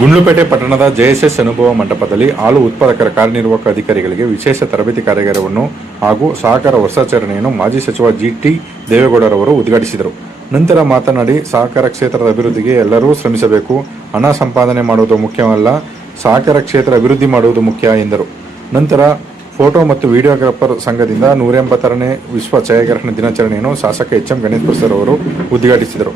ಗುಂಡ್ಲುಪೇಟೆ ಪಟ್ಟಣದ ಜೆಎಸ್ಎಸ್ ಅನುಭವ ಮಂಟಪದಲ್ಲಿ ಹಾಲು ಉತ್ಪಾದಕರ ಕಾರ್ಯನಿರ್ವಾಹಕ ಅಧಿಕಾರಿಗಳಿಗೆ ವಿಶೇಷ ತರಬೇತಿ ಕಾರ್ಯಾಗಾರವನ್ನು ಹಾಗೂ ಸಹಕಾರ ವರ್ಷಾಚರಣೆಯನ್ನು ಮಾಜಿ ಸಚಿವ ಜಿಟಿ ದೇವೇಗೌಡರವರು ಉದ್ಘಾಟಿಸಿದರು. ನಂತರ ಮಾತನಾಡಿ, ಸಹಕಾರ ಕ್ಷೇತ್ರದ ಅಭಿವೃದ್ಧಿಗೆ ಎಲ್ಲರೂ ಶ್ರಮಿಸಬೇಕು. ಹಣ ಸಂಪಾದನೆ ಮಾಡುವುದು ಮುಖ್ಯವಲ್ಲ, ಸಹಕಾರ ಕ್ಷೇತ್ರ ಅಭಿವೃದ್ಧಿ ಮಾಡುವುದು ಮುಖ್ಯ ಎಂದರು. ನಂತರ ಫೋಟೋ ಮತ್ತು ವಿಡಿಯೋಗ್ರಾಫರ್ ಸಂಘದಿಂದ ನೂರ ಎಂಬತ್ತರನೇ ವಿಶ್ವ ಛಾಯಾಗ್ರಹಣ ದಿನಾಚರಣೆಯನ್ನು ಶಾಸಕ ಎಚ್ ಎಂ ಗಣೇಶ್ ಪ್ರಸಾದ್ ಅವರು ಉದ್ಘಾಟಿಸಿದರು.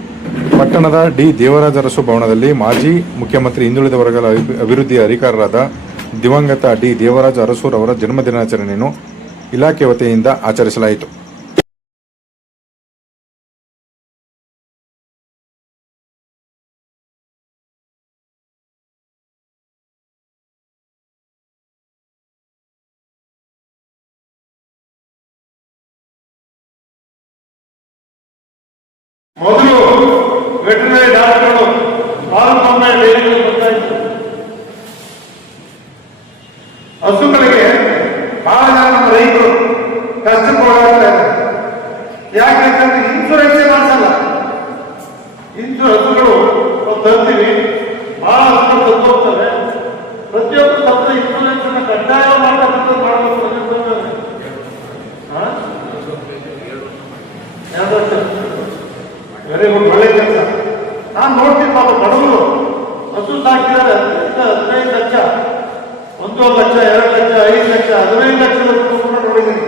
ಪಟ್ಟಣದ ಡಿ ದೇವರಾಜ ಅರಸು ಭವನದಲ್ಲಿ ಮಾಜಿ ಮುಖ್ಯಮಂತ್ರಿ ಹಿಂದುಳಿದ ವರ್ಗಗಳ ಅಭಿವೃದ್ಧಿಯ ಅಭಿವೃದ್ಧಿ ಅಧಿಕಾರರಾದ ದಿವಂಗತ ಡಿ ದೇವರಾಜ ಜನ್ಮ ದಿನಾಚರಣೆಯನ್ನು ಇಲಾಖೆ ವತಿಯಿಂದ ಆಚರಿಸಲಾಯಿತು. ಮೊದಲು ವೆಟರ್ನರಿ ಡಾಕ್ಟರ್ಗಳು ಪಾಲ್ಗೊಮ್ಮೆ ಡೈರಿಗಳು ಬರ್ತಾ ಇದ್ರು ಹಸುಗಳಿಗೆ ಬಹಳ ಜನ ನಮ್ಮ ರೈತರು ನಾನು ನೋಡ್ತೀನಿ ಪಾಪ ಬಡವರು. ಹಸು ಸಾಕಿದ್ದಾರೆ. ಹದಿನೈದು ಲಕ್ಷ ಒಂದು ಲಕ್ಷ, ಎರಡು ಲಕ್ಷ, ಐದು ಲಕ್ಷ, ಹದಿನೈದು ಲಕ್ಷದವರೆಗೂ ಕೂಡ ನೋಡಿದ್ದೀನಿ.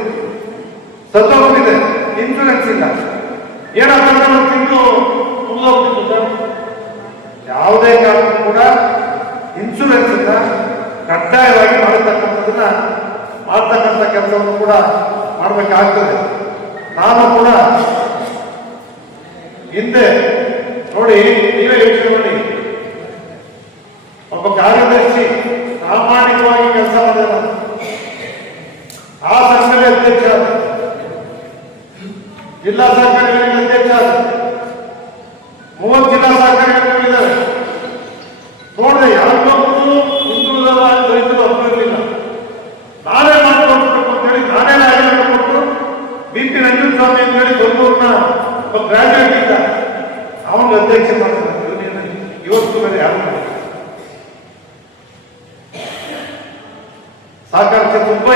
ಸತ್ತೋಗ್ಬಿಟ್ಟಿದೆ ಇನ್ಶೂರೆನ್ಸ್ ಇಲ್ಲ. ಏನಪ್ಪ ತಿಂದು ತಿಂಗಳು ಸರ್. ಯಾವುದೇ ಕಾರಣಕ್ಕೂ ಕೂಡ ಇನ್ಶೂರೆನ್ಸ್ ಇಂದ ಕಡ್ಡಾಯವಾಗಿ ಮಾಡತಕ್ಕಂಥದ್ದನ್ನ ಮಾಡ್ತಕ್ಕಂಥ ಕೆಲಸವನ್ನು ಕೂಡ ಮಾಡಬೇಕಾಗ್ತದೆ. ನಾನು ಕೂಡ ಹಿಂದೆ ನೋಡಿ ನೀವೇ ಯೋಚನೆ ಮಾಡಿ. ಒಬ್ಬ ಕಾರ್ಯದರ್ಶಿ ಪ್ರಾಮಾಣಿಕವಾಗಿ ಕೆಲಸ ಮಾಡಿದ ಆ ಸಂಘದ ಅಧ್ಯಕ್ಷ. ಜಿಲ್ಲಾ ಸಹಕಾರಿ ಬ್ಯಾಂಕ್ ಅಧ್ಯಕ್ಷ ಆದ. ಮೂವತ್ತು ಜಿಲ್ಲಾ ಸಹಕಾರಿ ಬ್ಯಾಂಕ್ಗಳಿದ್ದಾರೆ ನೋಡಿದೆ ಯಾರಿಗೊಬ್ಬರು ಹಿಂದುಳಿದ ರೈತರು ಅಪ್ಪಿರಲಿಲ್ಲ ನಾನೇ ಮಾಡಿಕೊಡ್ಬೇಕು ಅಂತ ಹೇಳಿ ನಾನೇ ರಾಜೀನಾಮೆ ಕೊಟ್ಟು ಬಿ ಪಿ ರಂಜನ್ ಸ್ವಾಮಿ ಅಂತ ಹೇಳಿ ದೊಡ್ಡೂರ್ನ ಒಬ್ಬ ಗ್ರಾಜುಯೇಟ್ ಇದ್ದ ಅವನ ಅಧ್ಯಕ್ಷ ಮಾಡ್ತಾರೆ ಇವನೇನು ಇವತ್ತು ಬೇರೆ ಯಾರು ಮಾಡಿಲ್ಲ. ಸಹಕಾರ ತುಂಬಾ ತುಂಬ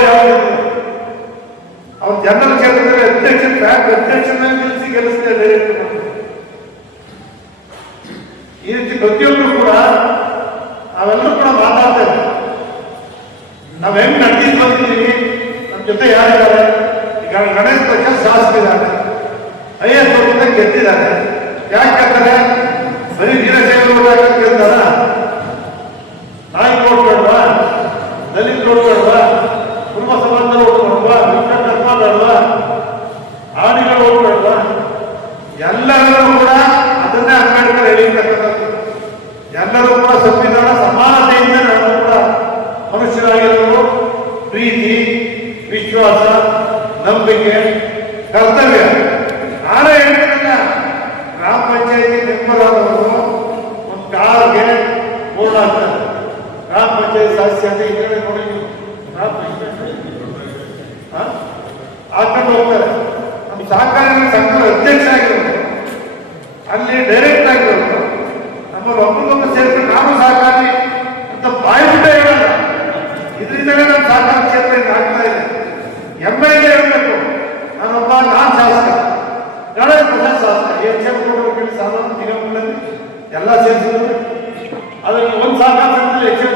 ಅವ್ನು ಜನರಲ್ ಕೇಳಿದ್ರೆ ಅಧ್ಯಕ್ಷ ಬ್ಯಾಂಕ್ ಅಧ್ಯಕ್ಷನ ಡೈರೆಕ್ಟ್ ಈ ರೀತಿ ಪ್ರತಿಯೊಬ್ಬರು ಹಾಕೊಂಡು ಹೋಗ್ತಾರೆ. ನಮ್ಮ ಸಹಕಾರಿ ಸಂಘದ ಅಧ್ಯಕ್ಷ ಆಗಿರೋದು ಅಲ್ಲಿ ಡೈರೆಕ್ಟ್ ಆಗಿರೋದು ನಮ್ಮ ಒಬ್ಬರಿಗೊಬ್ಬರು ಸೇರ್ಕೊಂಡು ನಾನು ಸಹಕಾರಿ ಅಂತ ಬಾಯಿ ಬಿಟ್ಟೆ ಹೇಳಲ್ಲ ಇದರಿಂದಲೇ ನಾನು ಸಹಕಾರ ಕ್ಷೇತ್ರ ಇಲ್ಲಿ ಆಗ್ತಾ ಇದೆ. ಹೆಮ್ಮೆ ಹೇಳಬೇಕು ನಾನೊಬ್ಬ ನಾನ್ ಶಾಸಕ. ಗಣೇಶ್ ಪ್ರಸಾದ್ ಶಾಸಕ. ಎಚ್ ಎಂ ಕೊಡಬೇಕು ಸಾಧಾರಣ ಎಲ್ಲ ಸೇರಿಸಿದ್ರು ಅದಕ್ಕೆ ಒಂದು ಸಹಕಾರ ಸಂಘದಲ್ಲಿ ಎಚ್ ಎಂ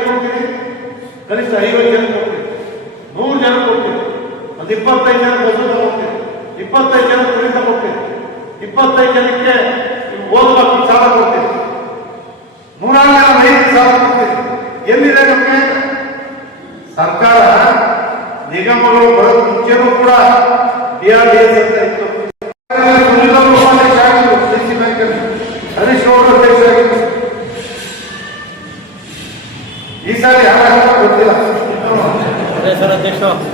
ಕನಿಷ್ಠ ಐವತ್ತು ಕೊಡ್ತೀವಿ ನೂರು ಜನ ಕೊಡ್ತೀವಿ ಒಂದು ಇಪ್ಪತ್ತೈದು ಜನ ಬಸ್ ತಗೋತೀವಿ ಇಪ್ಪತ್ತೈದು ಜನ ಕುರಿ ತಗೋತೀವಿ ಇಪ್ಪತ್ತೈದು ಜನಕ್ಕೆ ಓದುವ ಸಾಲ ಕೊಡ್ತೀವಿ. ನೂರಾರು ಜನ ರೈತರಿಗೆ ಸಾಲ ಕೊಡ್ತೀವಿ. ಎಲ್ಲಿದೆ ನಮಗೆ? ಸರ್ಕಾರ, ನಿಗಮಗಳು ಬರೋದು ಮುಂಚೆನೂ ಕೂಡ ಡಿ ಅಂತ ಡಿ ಎಸ್ ಅಂತ ಇತ್ತು. ಹರೀಶ್ ಗೌಡ ಅಧ್ಯಕ್ಷರಾಗಿದ್ರು ಈ ಸಾರಿ ಯಾರು ಗೊತ್ತಿಲ್ಲ ಸರ್ ಅಧ್ಯಕ್ಷರು.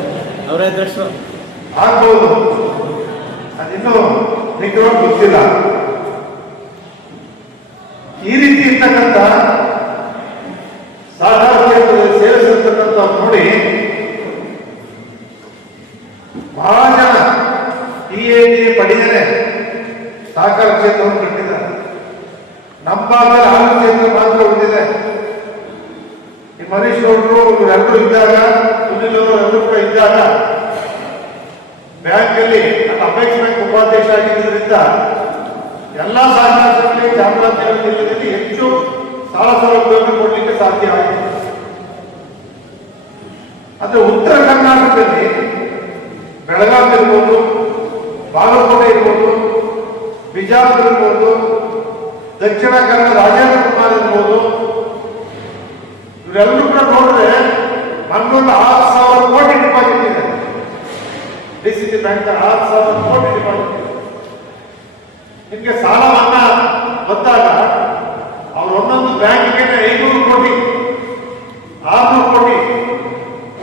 ಅವರೇ ಅಧ್ಯಕ್ಷರು. ಆಗ್ಬೋದು. ಅದಿನ್ನೂ ನಿಖರವಾಗಿ ಗೊತ್ತಿಲ್ಲ ಈ ರೀತಿ ಇರ್ತಕ್ಕಂಥ ಸಹಕಾರ ಕ್ಷೇತ್ರದಲ್ಲಿ ಸೇರಿಸಿರ್ತಕ್ಕಂಥ ನೋಡಿ ಬಹಳ ಜನ ಟಿ ಎ ಟಿ ಪಡೆದರೆ ಸಹಕಾರ ಕ್ಷೇತ್ರವನ್ನು ಕಟ್ಟಿದ್ದಾರೆ ನಮ್ಮ ಭಾಗದಲ್ಲಿ ಆರು ಕ್ಷೇತ್ರ ಮಾತ್ರ ಉಳಿದಿದೆ ದೇವೇಗೌಡರು ಇವರೆಲ್ಲರೂ ಇದ್ದಾಗ ಸುನಿಲ್ ಅವರು ಎಲ್ಲರೂ ಕೂಡ ಇದ್ದಾಗ ಬ್ಯಾಂಕಲ್ಲಿ ನಾನು ಅಪೇಕ್ಷ ಬ್ಯಾಂಕ್ ಉಪಾಧ್ಯಕ್ಷ ಆಗಿದ್ದರಿಂದ ಎಲ್ಲ ಸಹಕಾರ ಸಂಘಗಳಿಗೆ ಚಾಮರಾಜನಗರ ಜಿಲ್ಲೆಯಲ್ಲಿ ಹೆಚ್ಚು ಸಾಲ ಸೌಲಭ್ಯವನ್ನು ಕೊಡಲಿಕ್ಕೆ ಸಾಧ್ಯ ಆಗಿದೆ. ಆದ್ರೆ ಉತ್ತರ ಕರ್ನಾಟಕದಲ್ಲಿ ಬೆಳಗಾವಿ ಇರ್ಬೋದು, ಬಾಗಲಕೋಟೆ ಇರ್ಬೋದು, ಬಿಜಾಪುರ ಇರ್ಬೋದು, ದಕ್ಷಿಣ ಕನ್ನಡ ರಾಜೇಂದ್ರ ಕುಮಾರ್ ಇರ್ಬೋದು, ಇವರೆಲ್ಲರೂ ಕೂಡ ನೋಡಿದ್ರೆ ಹನ್ನೊಂದು ಆರು ಸಾವಿರ ಕೋಟಿ ಡಿಪಾಸಿಟ್ ಇದೆ. ಡಿ ಸಿ ಬ್ಯಾಂಕ್ ಆರು ಸಾವಿರ ಕೋಟಿ ಡಿಪಾಸಿಟ್ ಇದೆ. ನಿಮಗೆ ಸಾಲ ಮನ್ನಾ ಬಂದಾಗ ಅವ್ರು ಒಂದೊಂದು ಬ್ಯಾಂಕ್ಗೆ ಐನೂರು ಕೋಟಿ ಆರ್ನೂರು ಕೋಟಿ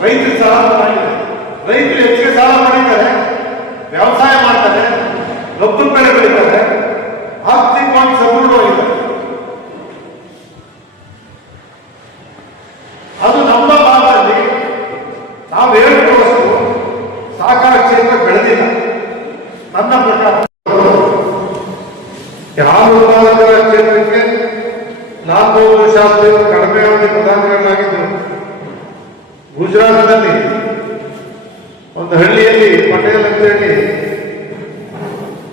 ರೈತರಿಗೆ ಸಾಲ ಮಾಡಿದ್ದಾರೆ ರೈತರು ಹೆಚ್ಚಿಗೆ ಸಾಲ ಮಾಡಿದ್ದಾರೆ ವ್ಯವಸಾಯ ಮಾಡ್ತಾರೆ ರಫ್ತು ಬೆಳೆ ಬೆಳೀತಾರೆ ಆರ್ಥಿಕವಾಗಿ ಸದೃಢವಾಗಿದ್ದಾರೆ ಅದು ನಮ್ಮ ಭಾಗದಲ್ಲಿ ನಾವು ಹೇಳ್ಕೊಳ್ಳೋಷ್ಟು ಸಹಕಾರ ಕ್ಷೇತ್ರ ಬೆಳೆದಿಲ್ಲ ನನ್ನ ಪ್ರಕಾರ ಯಾವ ಉತ್ಪಾದಕರ ಕ್ಷೇತ್ರಕ್ಕೆ ನಾಲ್ಕೂರು ಶಾಸ್ತ್ರಿಗಳು ಕಡಿಮೆ ಅವಧಿ ಪ್ರಧಾನಿಗಳಾಗಿದ್ದರು ಗುಜರಾತ್ನಲ್ಲಿ ಒಂದು ಹಳ್ಳಿಯಲ್ಲಿ ಪಟೇಲ್ ಅಂತ ಹೇಳಿ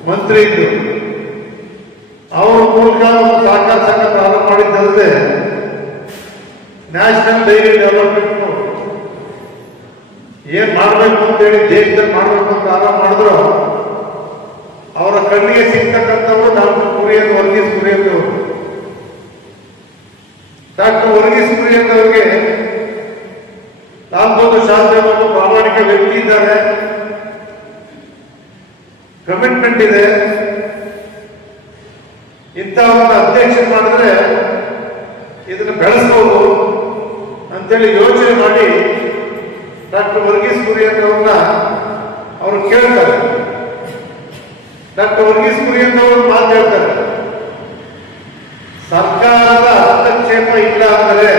ಮಂತ್ರಿ ಇದ್ದು ಅವರ ಮೂಲಕ ಒಂದು ಸಹಕಾರ ಸಂಘ ಪ್ರಾರಂಭ ಮಾಡಿದ್ದಲ್ಲದೆ ನ್ಯಾಷನಲ್ ಡೈರಿ ಡೆವಲಪ್ಮೆಂಟ್ ಏನ್ ಮಾಡಬೇಕು ಅಂತೇಳಿ ದೇಶದಲ್ಲಿ ಮಾಡಬೇಕು ಅಂತ ಆರಂಭ ಮಾಡಿದ್ರು, ಅವರ ಕಣ್ಣಿಗೆ ಸಿಗ್ತಕ್ಕಂಥವ್ರು ಡಾಕ್ಟರ್ ಕುರಿಯನ್ ವರ್ಗೀಸ್ ಕುರಿಯನ್ ಅವರು ಡಾಕ್ಟರ್ ವರ್ಗೀಸ್ ಕುರಿಯನ್ ಅವರಿಗೆ ಲಾಲ್ಬಹದ್ದೂರ್ ಶಾಸ್ತ್ರ ಮತ್ತು ಪ್ರಾಮಾಣಿಕ ವ್ಯಕ್ತಿ ಇದ್ದಾರೆ. ಕಮಿಟ್ಮೆಂಟ್ ಇದೆ. ಒಂದು ಅಧ್ಯಕ್ಷ ಮಾಡಿದ್ರೆ ಇದನ್ನು ಬೆಳೆಸ್ಬೋದು ಅಂತೇಳಿ ಯೋಚನೆ ಮಾಡಿ ಡಾಕ್ಟರ್ ವರ್ಗೀಸ್ ಕುರಿಯನ್ ಅವ್ರನ್ನ ಅವರು ಕೇಳ್ತಾರೆ. ಡಾಕ್ಟರ್ ವರ್ಗೀಸ್ ಕುರಿಯನ್ ಅವರು ಮಾತು ಹೇಳ್ತಾರೆ ಸರ್ಕಾರದ ಹಸ್ತಕ್ಷೇಪ ಇಲ್ಲ ಅಂದರೆ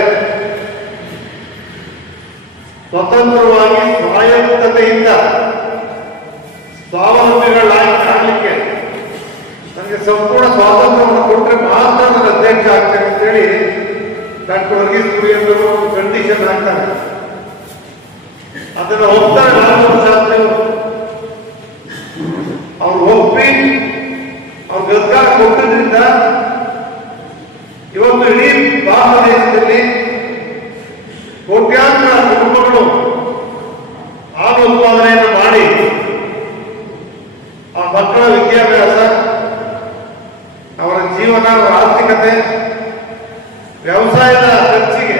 ಸ್ವತಂತ್ರವಾಗಿ ಸ್ವಾಯತ್ತತೆಯಿಂದ ಸ್ವಾವಲಂಬಿಗಳಾಗಲಿಕ್ಕೆ ನನಗೆ ಸಂಪೂರ್ಣ ಸ್ವಾತಂತ್ರ್ಯವನ್ನು ಕೊಟ್ಟರೆ ಮಾತ್ರ ನಾನು ಅಧ್ಯಕ್ಷ ಆಗ್ತೇನೆ ಅಂತೇಳಿ ಡಾಕ್ಟರ್ ವರ್ಗೀಸ್ ಕುರಿಯನ್ ಅವರು ಕಂಡೀಷನ್ ಹಾಕ್ತಾರೆ ಅದನ್ನು ಒಪ್ತಾರೆ ನಾನು ಶಾಸ್ತ್ರಿ ಅವ್ರು ಒಪ್ಪಿ ಅವ್ರ ಗದ್ಗಾರ ಕೊಟ್ಟದ್ರಿಂದ ಇವತ್ತು ಇಡೀ ಭಾರತ ದೇಶದಲ್ಲಿ ಕೋಟ್ಯಾಂತರ ಕುಟುಂಬಗಳು ಹಾಲು ಉತ್ಪಾದನೆಯನ್ನು ಮಾಡಿ ಆ ಮಕ್ಕಳ ವಿದ್ಯಾಭ್ಯಾಸ, ಅವರ ಜೀವನ, ಅವರ ಆರ್ಥಿಕತೆ, ವ್ಯವಸಾಯದ ಖರ್ಚಿಗೆ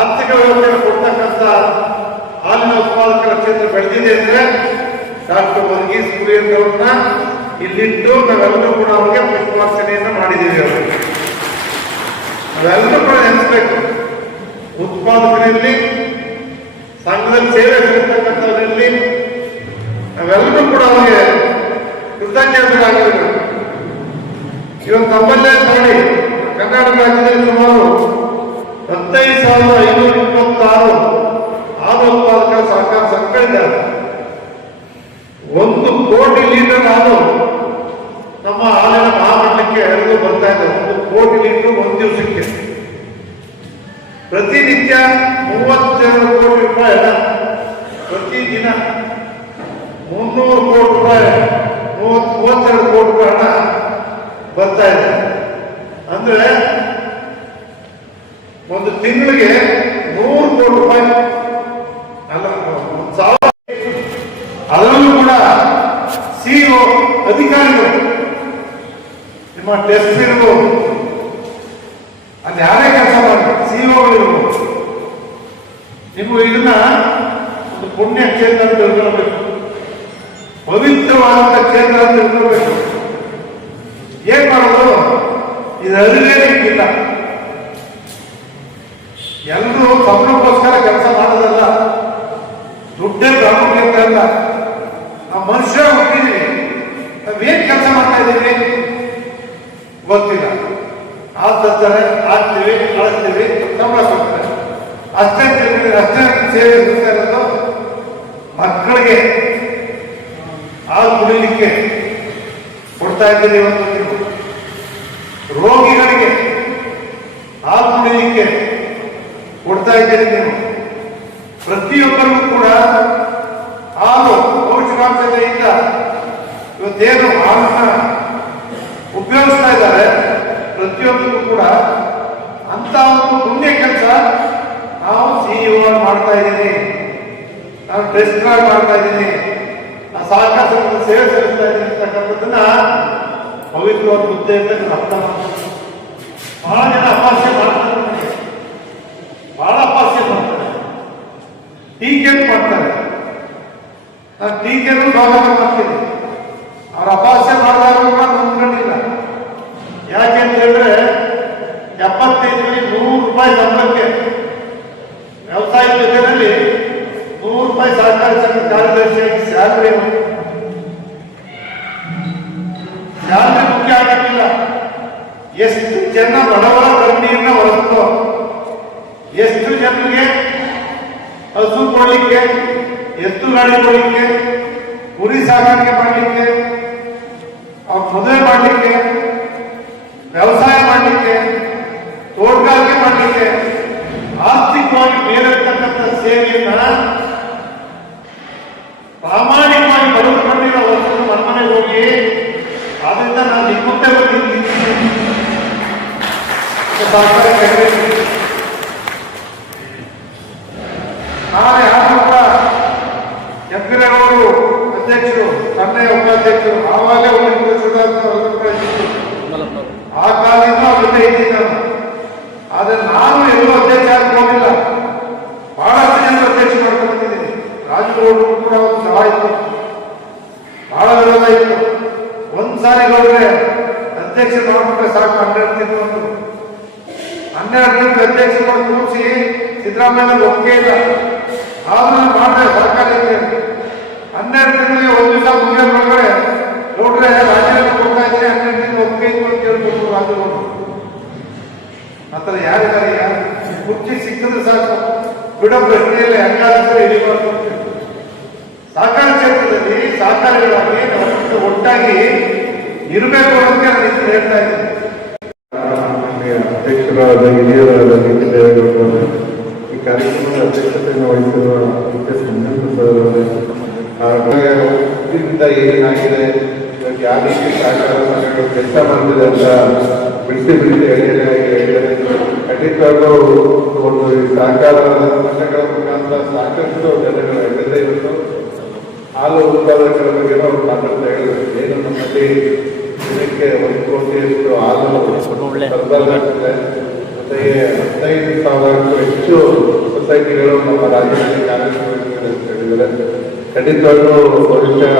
ಆರ್ಥಿಕ ವ್ಯವಸ್ಥೆಯನ್ನು ಕೊಡ್ತಕ್ಕಂಥ ಹಾಲಿನ ಉತ್ಪಾದಕರ ಕ್ಷೇತ್ರ ಬೆಳೆದಿದೆ ಅಂದ್ರೆ ಡಾಕ್ಟರ್ ವರ್ಗೀಸ್ ಕುರಿಯನ್ ಅವ್ರನ್ನ ಇಲ್ಲಿಟ್ಟು ನಾವೆಲ್ಲರೂ ಕೂಡ ಅವರಿಗೆ ಪುಷ್ಪಾರ್ಚನೆಯನ್ನು ಮಾಡಿದ್ದೀವಿ ಅವರಿಗೆ. ನಾವೆಲ್ಲರೂ ಕೂಡ ನೆನೆಸ್ಬೇಕು. ಉತ್ಪಾದಕರಲ್ಲಿ ಸಂಘದಲ್ಲಿ ಸೇವೆ ಸಿಗ್ತಕ್ಕಂಥವರಲ್ಲಿ ನಾವೆಲ್ಲರೂ ಕೂಡ ಅವರಿಗೆ ಕೃತಜ್ಞರಾಗಿರಬೇಕು ಇವತ್ತು ತಮ್ಮಲ್ಲೇ ತಗೊಳ್ಳಿ ಕರ್ನಾಟಕ ರಾಜ್ಯದಲ್ಲಿ ಸುಮಾರು ಹತ್ತೈದು ಸಾವಿರದ ಐನೂರ ಇಪ್ಪತ್ತಾರು ಹಾಲು ಉತ್ಪಾದಕ ಸಹಕಾರ ಸಂಘಗಳಿದ್ದಾರೆ ಒಂದು ಕೋಟಿ ಲೀಟರ್ ಹಾಲು ನಮ್ಮ ಹಾಲಿನ ಮಹಾಮಂಡಲಕ್ಕೆ ಹರಿದು ಬರ್ತಾ ಇದೆ. ಒಂದು ಕೋಟಿ ಲೀಟರ್ ಒಂದು ದಿವಸಕ್ಕೆ. ಪ್ರತಿನಿತ್ಯ ಮೂವತ್ತೆರಡು ಕೋಟಿ ರೂಪಾಯಿ ಪ್ರತಿ ಪ್ರತಿದಿನ ಮುನ್ನೂರು ಕೋಟಿ ರೂಪಾಯಿ ಮೂವತ್ ಮೂವತ್ತೆರಡು ಕೋಟಿ ರೂಪಾಯಿ ಹಣ ಬರ್ತಾ ಇದೆ. ಅಂದ್ರೆ ಒಂದು ತಿಂಗಳಿಗೆ ನೂರು ಕೋಟಿ ರೂಪಾಯಿ ಅಲ್ಲ ಒಂದು ಸಾವಿರ ಅದರಲ್ಲೂ ಕೂಡ ಸಿಇಒ ಅಧಿಕಾರಿಗಳು ನಿಮ್ಮ ಡೆಸ್ಕ್ ಇರ್ಬೋದು ಅಲ್ಲಿ ಯಾರೇ ಕೆಲಸ ಮಾಡಿ ಸಿಇಒಗಳು ಇರ್ಬೋದು ನೀವು ಇದನ್ನ ಒಂದು ಪುಣ್ಯ ಕ್ಷೇತ್ರ ಅಂತ ತಿಳ್ಕೊಳ್ಬೇಕು ಪವಿತ್ರವಾದಂತ ಕ್ಷೇತ್ರ ಅಂತ ತಿಳ್ಕೊಳ್ಬೇಕು ಏನ್ ಮಾಡೋದು ಇದು ಅರಿವೇನಿಲ್ಲ ಎಲ್ಲರೂ ಸಂಬಳಕ್ಕೋಸ್ಕರ ಕೆಲಸ ಮಾಡೋದಲ್ಲ. ದುಡ್ಡೇ ಪ್ರಾಮುಖ್ಯತೆ ಅಲ್ಲ. ನಾವು ಮನುಷ್ಯ ಹುಟ್ಟಿದೀವಿ. ನಾವೇನ್ ಕೆಲಸ ಮಾಡ್ತಾ ಇದ್ದೀವಿ? ಗೊತ್ತಿಲ್ಲ. ಆಡ್ತಾರೆ ಆಗ್ತೀವಿ ಕಳಿಸ್ತೀವಿ, ಸಂಬಳ ಕೊಡ್ತಾರೆ. ಅಷ್ಟೇ ಅಷ್ಟೇ ಸೇವೆ ಇರೋದು ಮಕ್ಕಳಿಗೆ. ಹಾಲು ಕುಡಿಲಿಕ್ಕೆ ಕೊಡ್ತಾ ಇದ್ದೀರಿ ಇವತ್ತು ರೋಗಿಗಳಿಗೆ ಹಾಲು ಕುಡಿಲಿಕ್ಕೆ ಗಮನಿಸ್ತಾ ಇದ್ದೇನೆ ನೀನು. ಪ್ರತಿಯೊಬ್ಬರಿಗೂ ಕೂಡ ಹಾಲು ಪೌಷ್ಟಿಕಾಂಶತೆಯಿಂದ ಇವತ್ತೇನು ಹಾಲನ್ನ ಉಪಯೋಗಿಸ್ತಾ ಇದ್ದಾರೆ. ಪ್ರತಿಯೊಬ್ಬರಿಗೂ ಕೂಡ ಅಂತ ಒಂದು ಪುಣ್ಯ ಕೆಲಸ ನಾವು ಸಿಇಒ ಮಾಡ್ತಾ ಇದ್ದೀನಿ. ನಾನು ಟೆಸ್ಟ್ ಮಾಡ್ತಾ ಇದ್ದೀನಿ. ನಾನು ಸಂಘದ ಸೇವೆ ಸಲ್ಲಿಸ್ತಾ ಇದ್ದೀನಿ ಅಂತಕ್ಕಂಥದ್ದನ್ನ ಪವಿತ್ರವಾದ ಹುದ್ದೆ ಅಂತ ಅರ್ಥ ಬಹಳ ಜನ ಅಪಾಸ್ಯ ಮಾಡ್ತಾರೆ. ಬಹಳ ಅಪಾಸ್ಯ ಮಾಡ್ತಾರೆ ಟೀಕೆ ಮಾಡ್ತಾರೆ ಟೀಕೆ ಟೀಕೆನೂ ಸ್ವಾಗತ ಕುರಿ ಸಾಕಾಣಿಕೆ ಮಾಡಲಿಕ್ಕೆ ಅವ್ರ ಮದುವೆ ಮಾಡಲಿಕ್ಕೆ ವ್ಯವಸಾಯ ಮಾಡಲಿಕ್ಕೆ ತೋಟಗಾರಿಕೆ ಮಾಡಲಿಕ್ಕೆ ಆರ್ಥಿಕವಾಗಿ ಬೇರೆರ್ತಕ್ಕಂಥ ಸೇವೆಯನ್ನ ಪ್ರಾಮಾಣಿಕವಾಗಿ ಬದುಕೊಂಡಿರೋ ವಸ್ತುಗಳು ಮನಮನೆಗೆ ಹೋಗಿ ಆದ್ರಿಂದ ನಾನು ನಿಮ್ಮ ಮುಂದೆ ಬಂದು ಇಲ್ಲಿ ನಿಂತಿದ್ದೀನಿ. ಇದು ಸರ್ಕಾರ ಕರೆದಿದೆ. ನಾನು ಯಾರು ಕೂಡ ಎಬ್ಬಿರವರು ಅಧ್ಯಕ್ಷರು ತಂದೆಯ ಉಪಾಧ್ಯಕ್ಷರು ಆವಾಗಲೇ ಒಂದು ಸುಧಾರಿತ ಕೂಡ ಇತ್ತು. ಆ ಕಾಲದಿಂದ ಅವ್ರ ಜೊತೆ ಇದ್ದೀನಿ ನಾನು ಆದ್ರೆ ನಾನು ಎಲ್ಲೂ ಅಧ್ಯಕ್ಷ ಆಗಿ ಹೋಗಿಲ್ಲ ಬಹಳಷ್ಟು ಜನ ಅಧ್ಯಕ್ಷ ಮಾಡ್ಕೊಂಡು ಬಂದಿದ್ದೀನಿ ರಾಜಗೌಡರು ಕೂಡ ಒಂದು ಸಭಾ ಇತ್ತು ಬಹಳ ವಿರೋಧ ಇತ್ತು ಒಂದ್ಸಾರಿ ಗೌಡ್ರೆ ಅಧ್ಯಕ್ಷ ಮಾಡ್ಬಿಟ್ರೆ ಸಾಕು ಹನ್ನೆರಡು ತಿಂಗಳು ಅಂದ್ರು. ಹನ್ನೆರಡು ತಿಂಗಳು ಅಧ್ಯಕ್ಷ ಮಾಡಿ ಕೂರಿಸಿ ಸಿದ್ದರಾಮಯ್ಯ ಒಪ್ಪಿಗೆ ಇಲ್ಲ ಆದ್ರೂ ನಾನು ಮಾಡಿದೆ ಸರ್ಕಾರ ಇದೆ ಹನ್ನೆರಡು ತಿಂಗಳಿಗೆ ಒಂದು ದಿವಸ ಮುಗಿಯೋದ್ರೊಳಗಡೆ ನೋಡ್ರೆ ರಾಜೀನಾಮೆ ಕೊಡ್ತಾ ಇದ್ದೀನಿ ಹನ್ನೆರಡು ತಿಂಗಳು ಒಪ್ಪಿಗೆ ಇತ್ತು ಅಂತ ರಾಜಗೌಡರು ಆತರ ಯಾರಿದ್ದಾರೆ? ಯಾರು? ಕುರ್ಚಿ ಸಿಕ್ಕಿದ್ರೆ ಸಾಕು. ಬಿಡೋ ಪ್ರಶ್ನೆಯಲ್ಲಿ ಹಂಗಾದ್ರೆ ಇಳಿಬಾರ್ದು. ಸಹಕಾರ ಕ್ಷೇತ್ರದಲ್ಲಿ ಸಹಕಾರಿಗಳಾಗಿ ನಾವು ಒಟ್ಟಾಗಿ ಇರಬೇಕು ಅಂತ ನಾನು ಇದನ್ನ ಹೇಳ್ತಾ ಇದ್ದೀನಿ. ಅಧ್ಯಕ್ಷರಾದ ಹಿರಿಯರಾದ ದೇವೇಗೌಡರು ಈ ಕಾರ್ಯಕ್ರಮದ ಅಧ್ಯಕ್ಷತೆಯನ್ನು ವಹಿಸಿರುವ ಮುಖ್ಯ ಏನಾಗಿದೆ? ಇವಾಗ ಯಾವ ರೀತಿ ಸಹಕಾರ ಸಂಘಗಳು ಕೆಲಸ ಮಾಡ್ತಿದೆ ಅಂತ ಬಿಡಿಸಿ ಬಿಡಿಸಿ ಎಳೆಯಾಗಿ ಹೇಳಿದ್ದಾರೆ ಖಂಡಿತವಾಗ್ಲೂ ಒಂದು ಈ ಸಹಕಾರ ಸಂಘಗಳ ಮುಖಾಂತರ ಸಾಕಷ್ಟು ಜನಗಳ ಅಗತ್ಯ ಇವತ್ತು ಹಾಲು ಉತ್ಪಾದಕರ ಬಗ್ಗೆ ನಾವು ಮಾತಾಡ್ತಾ ಹೇಳಿದ್ರು ಏನು ನಮ್ಮಲ್ಲಿ ದಿನಕ್ಕೆ ಒಂದು ಕೋಟಿಯಷ್ಟು ಹಾಲು ಒಳ್ಳೆ. ಸರಬರಾಜಾಗ್ತಿದೆ ಮತ್ತೆ ಹದಿನೈದು ಸಾವಿರಕ್ಕೂ ಹೆಚ್ಚು ಸೊಸೈಟಿಗಳು ನಮ್ಮ ರಾಜ್ಯದಲ್ಲಿ ಕಾರ್ಯನಿರ್ವಹಿಸ್ತಿದೆ ಅಂತ ಹೇಳಿದ್ದಾರೆ ಖಂಡಿತವಾಗ್ಲೂ ಬಹುಶಃ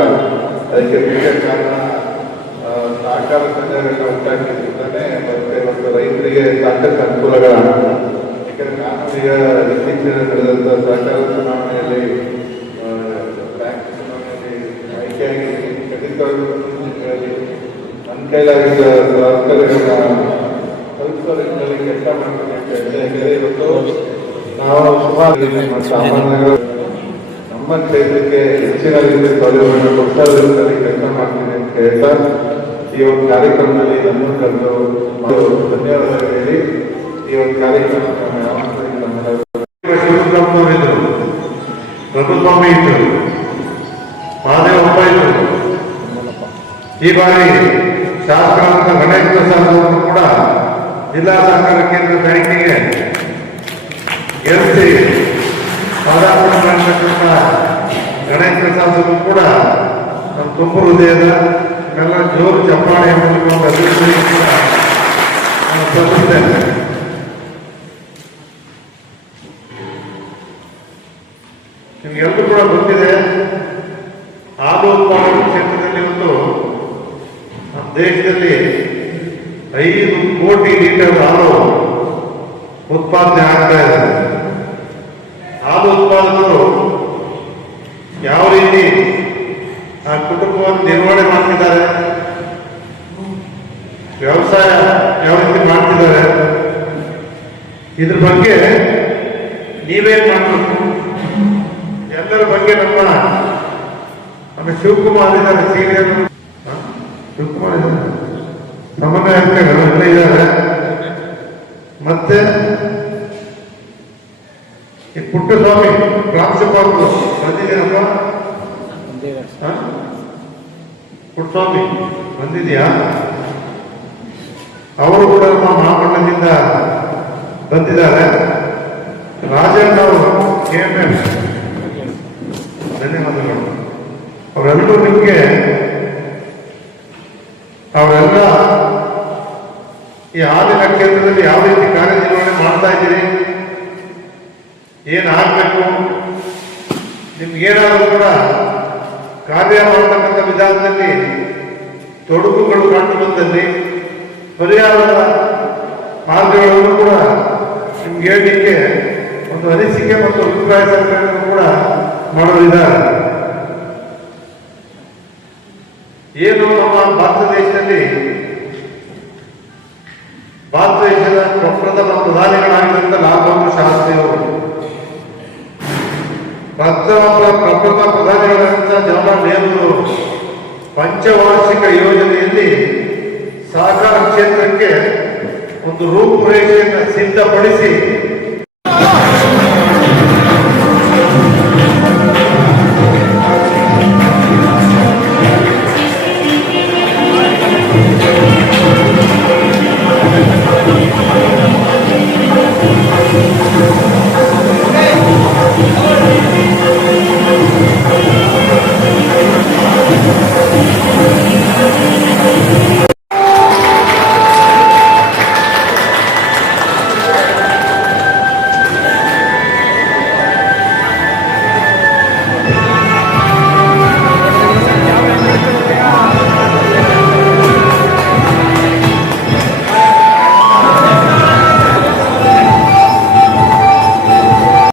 ಅದಕ್ಕೆ ಮುಖ್ಯ ಕಾರಣ ಆ, ಸಹಕಾರ ಸಂಘಗಳನ್ನ ಉಂಟಾಗಿದ್ದಾನೆ ಮತ್ತೆ ಒಂದು ರೈತರಿಗೆ ಸಾಕಷ್ಟು ಅನುಕೂಲಗಳಾಗ್ತದೆ ಯಾಕಂದ್ರೆ ಈಗ ಇತ್ತೀಚಿನ ನಡೆದಂತ ಸಹಕಾರ ಚುನಾವಣೆಯಲ್ಲಿ ಬ್ಯಾಂಕ್ ಚುನಾವಣೆಯಲ್ಲಿ ಆಯ್ಕೆಯಾಗಿ ದಿನಗಳಲ್ಲಿ ನನ್ನ ಕೆಲಸ ಅಂತ ಹೇಳ್ತಾ ಇವತ್ತು ನಾವು ಸುಮಾರು ನಮ್ಮ ಕ್ಷೇತ್ರಕ್ಕೆ ಹೆಚ್ಚಿನ ರೀತಿಯ ಸೌಲಭ್ಯವನ್ನು ಕೊಡ್ತಾ ಕೆಲಸ ಮಾಡ್ತೀನಿ ಅಂತ ಹೇಳ್ತಾ ಈ ಒಂದು ಕಾರ್ಯಕ್ರಮದಲ್ಲಿ ನಮ್ಮನ್ನು ಕರೆದು ಧನ್ಯವಾದ ಹೇಳಿ. ಈ ಒಂದು ಕಾರ್ಯಕ್ರಮ ಶಿವರಾಮನವರಿದ್ದರು ಪ್ರಭುಸ್ವಾಮಿ ಇದ್ದರು. ಮಹಾದೇವಪ್ಪ ಇದ್ದರು. ಈ ಬಾರಿ ಶಾಸಕರಾದ ಗಣೇಶ್ ಪ್ರಸಾದ್ ಅವರು ಕೂಡ ಜಿಲ್ಲಾ ಸಹಕಾರ ಕೇಂದ್ರ ಬ್ಯಾಂಕಿಗೆ ಗೆಲ್ಲಿಸಿ ಪದಾರ್ಪಣೆ ಮಾಡಿರ್ತಕ್ಕಂಥ ಗಣೇಶ್ ಪ್ರಸಾದ್ ಅವರು ಕೂಡ ನಮ್ಮ ತುಂಬ ಹೃದಯದ ಎಲ್ಲ ಜೋರು ಚಪ್ಪಾಳೆ ಸಲ್ಲಿಸ್ತೇನೆ ನಿಮ್ಗೆಲ್ಲರೂ ಕೂಡ ಗೊತ್ತಿದೆ ಹಾಲು ಉತ್ಪಾದನಾ ಕ್ಷೇತ್ರದಲ್ಲಿ ಒಂದು ನಮ್ಮ ದೇಶದಲ್ಲಿ ಐದು ಕೋಟಿ ಲೀಟರ್ ಹಾಲು ಉತ್ಪಾದನೆ ಆಗ್ತಾ ಇದೆ. ಹಾಲು ಉತ್ಪಾದಕರು ಯಾವ ರೀತಿ ನಿರ್ವಹಣೆ ಮಾಡ್ತಿದ್ದಾರೆ. ವ್ಯವಸಾಯ ಯಾವ ರೀತಿ ಮಾಡ್ತಿದ್ದಾರೆ? ಇದ್ರ ಬಗ್ಗೆ ನೀವೇನ್ ಮಾಡಬೇಕು? ಎಲ್ಲರ ಬಗ್ಗೆ ನಮ್ಮ ನಮ್ಮ ಶಿವಕುಮಾರ್ ಇದ್ದಾರೆ ಸೀನಿಯರ್ ಶಿವಕುಮಾರ್ ಇದ್ದಾರೆ? ಸಮನ್ವಯಕರು ಎಲ್ಲ ಇದ್ದಾರೆ. ಮತ್ತೆ ತಿಪ್ಪೇಸ್ವಾಮಿ ಪ್ರಾಂಶುಪಾಲರು ಪ್ರತಿದಿನಪ್ಪ ಹ? ಪುಟ್ಟಸ್ವಾಮಿ ಬಂದಿದೆಯಾ ಅವರು ಕೂಡ ನಮ್ಮ ಮಹಾಮಂಡಲದಿಂದ ಬಂದಿದ್ದಾರೆ. ರಾಜಣ್ಣ ಅವರು, ಕೆ ಎಂ ಧನ್ಯವಾದಗಳು. ಅವರೆಲ್ಲರೂ ನಿಮಗೆ ಅವರೆಲ್ಲ ಈ ಹಾಲಿನ ಕೇಂದ್ರದಲ್ಲಿ ಯಾವ ರೀತಿ ಕಾರ್ಯನಿರ್ವಹಣೆ ಮಾಡ್ತಾ ಇದ್ದೀರಿ? ಏನಾಗಬೇಕು ನಿಮ್ಗೇನಾದರೂ ಕೂಡ ಕಾರ್ಯ ಮಾಡತಕ್ಕಂಥ ವಿಧಾನದಲ್ಲಿ ತೊಡಕುಗಳು ಕಂಡು ಬಂದಲ್ಲಿ ಪರಿಹಾರದ ಮಾರ್ಗಗಳನ್ನು ಕೂಡ ನಿಮ್ಗೆ ಹೇಳಲಿಕ್ಕೆ ಒಂದು ಅನಿಸಿಕೆ ಮತ್ತು ಅಭಿಪ್ರಾಯ ಸಂಗ್ರಹವನ್ನು ಕೂಡ ಮಾಡಲಿದ್ದಾರೆ. ಏನು ನಮ್ಮ ಭಾರತ ದೇಶದಲ್ಲಿ ಭಾರತ ದೇಶದ ಪ್ರಪ್ರಥಮ ಪ್ರಧಾನಿಗಳಾಗಿರುವಂತಹ ಲಾಲ್ ಬಹದ್ದೂರ್ ಶಾಸ್ತ್ರಿ ಅವರು ಪ್ರಥಮ ಪ್ರಪ್ರಥಮ ಪ್ರಧಾನಿಗಳಾದಂಥ ಜವಾಹರ್ಲಾಲ್ ನೆಹರು ಪಂಚವಾರ್ಷಿಕ ಯೋಜನೆಯಲ್ಲಿ ಸಹಕಾರ ಕ್ಷೇತ್ರಕ್ಕೆ ಒಂದು ರೂಪುರೇಷೆಯನ್ನು ಸಿದ್ಧಪಡಿಸಿ